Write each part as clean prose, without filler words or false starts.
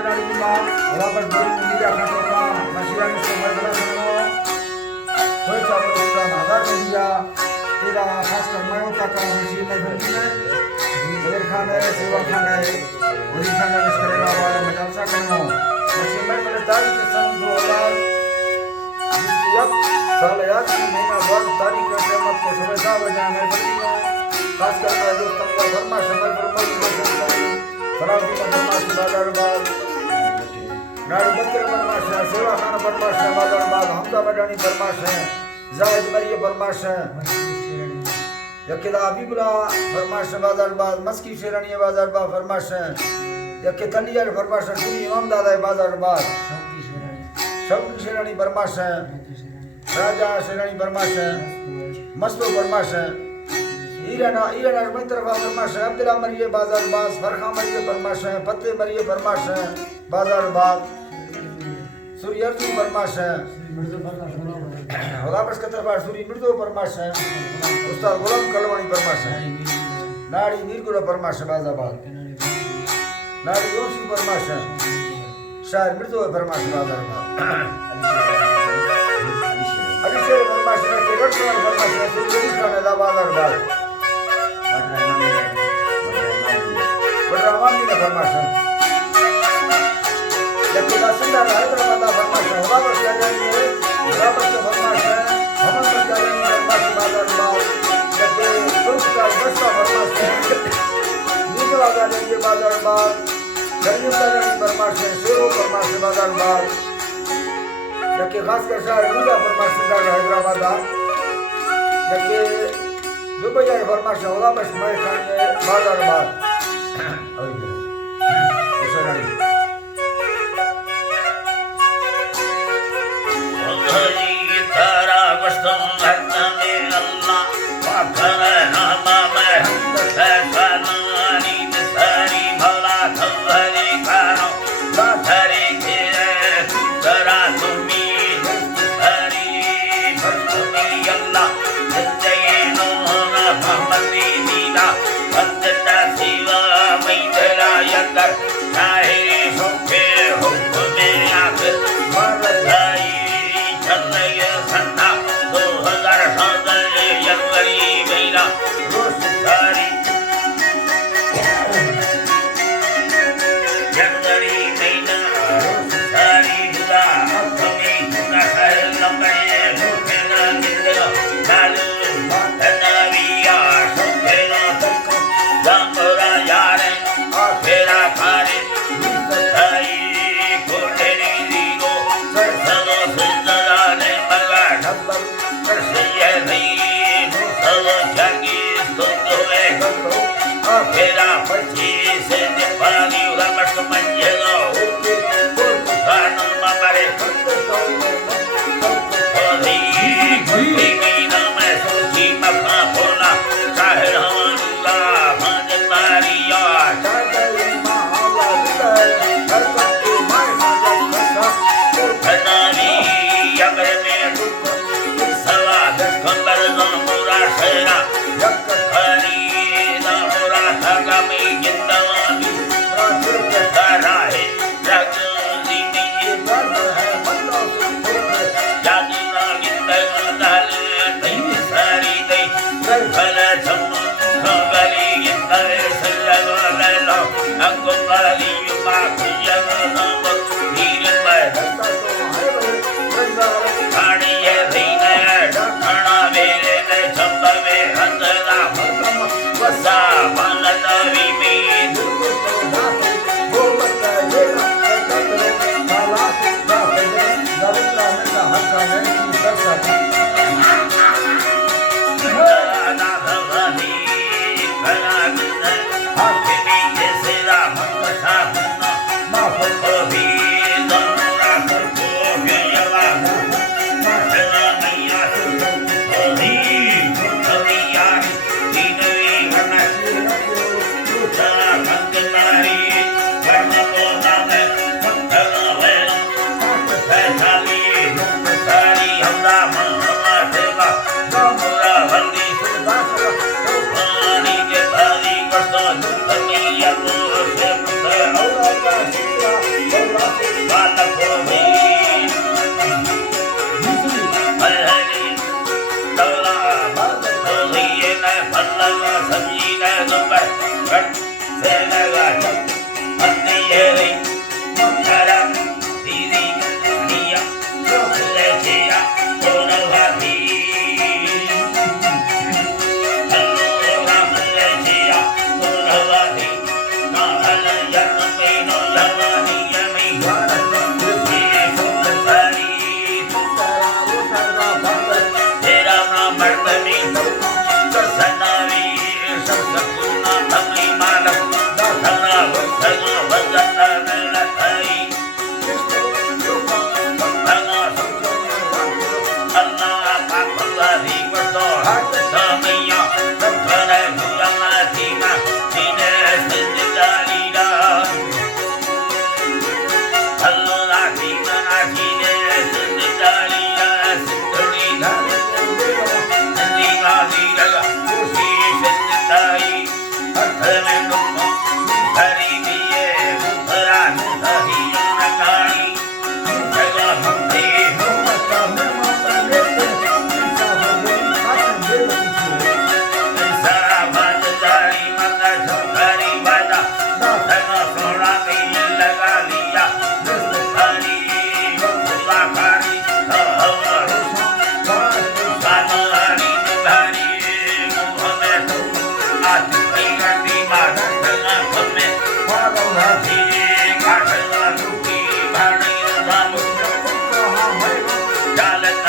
Seranima, Robert Media Katoka, Masian Somalia, Hoyta Nazar Media, Ida Haskar Mayota, Machine Nadir Khan, Siva Khan, Uri Khan, Skarela, Majalsa Kano, Machine Matar, Sam Dola, Salayat, Nina Wan, Tari Kasama, Kosova, Vajana, Haskar Mayota, Burma, Shamal Burma, Farabi Burma, Badarabad, Nadi Bakr Burma, Seva Khan Burma, Badarabad, Hamza Badani Burma, Zaid Maria Burma, Yakida Abibula Burma, Badarabad, Maski Sherani Badarabad Burma, Yakitania Burma, Suri Imamdada Badarabad, Shauki Sherani Burma, Raja Sherani Burma, Masto Burma, Irana Armitra Burma, Abdullah Maria Badarabad, Farha Maria Burma, Pate Maria Burma, Badarabad, Suryarju Burma, Holabas Katarbar, Suri Murdo Burma, Ustad Gulam Kalwani Burma, Nadi Nirgura Burma, Bazabad, Nadi Yoshi Burma, Shah Murdo Burma, Bazabad, Abhishek Burma, Rotman Burma, Suri Badarabad, Ramani Burma, Yakida Sundar Hyderabad Burma, Holabas Kalwani, Robert Burma, Hamad Kalwani Burma, Bazabad, Sultan Basta Burma, Nikola Kalwani Bazabad, Karim Kalwani Burma, Shiro Burma, Bazabad, Yaki Haskar Shah Ruda Burma, Sundar Hyderabad, Yaki Dubai Burma, Holabas Bazabad, Ram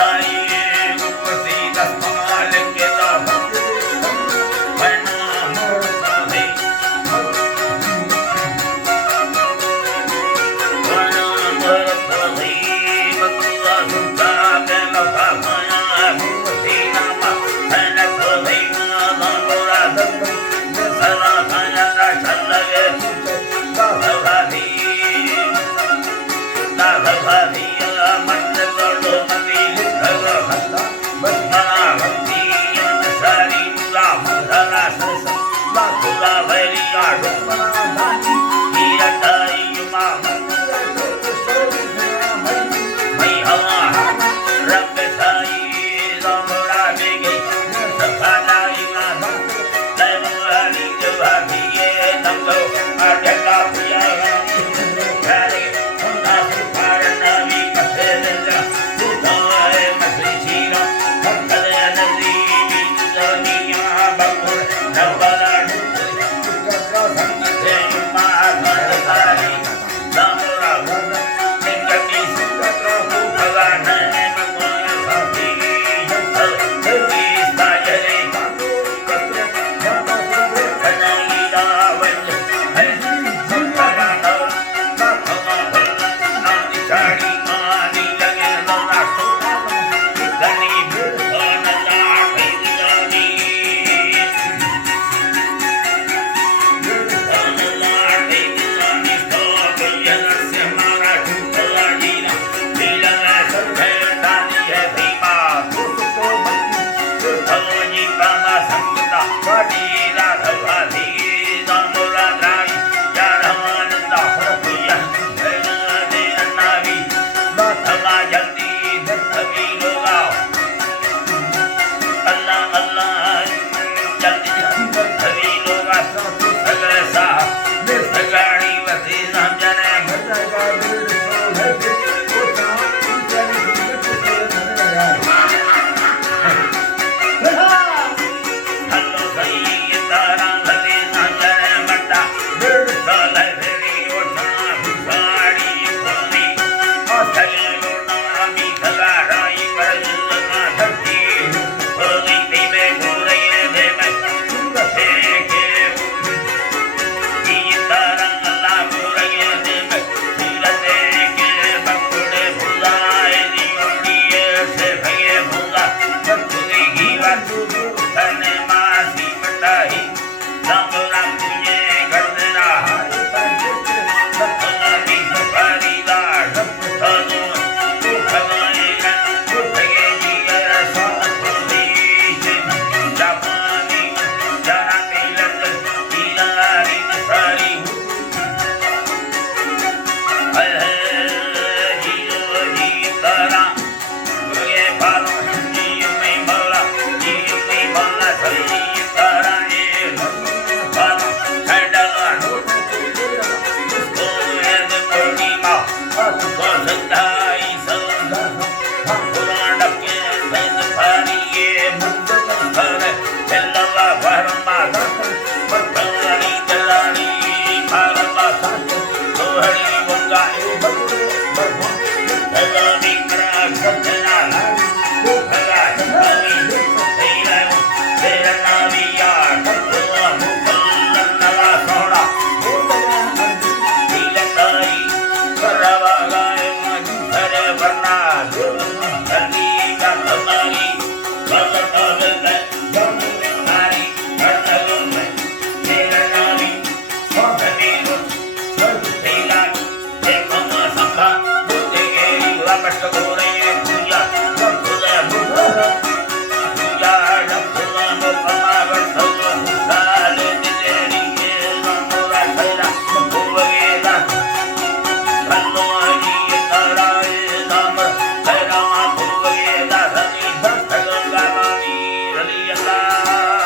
Hãy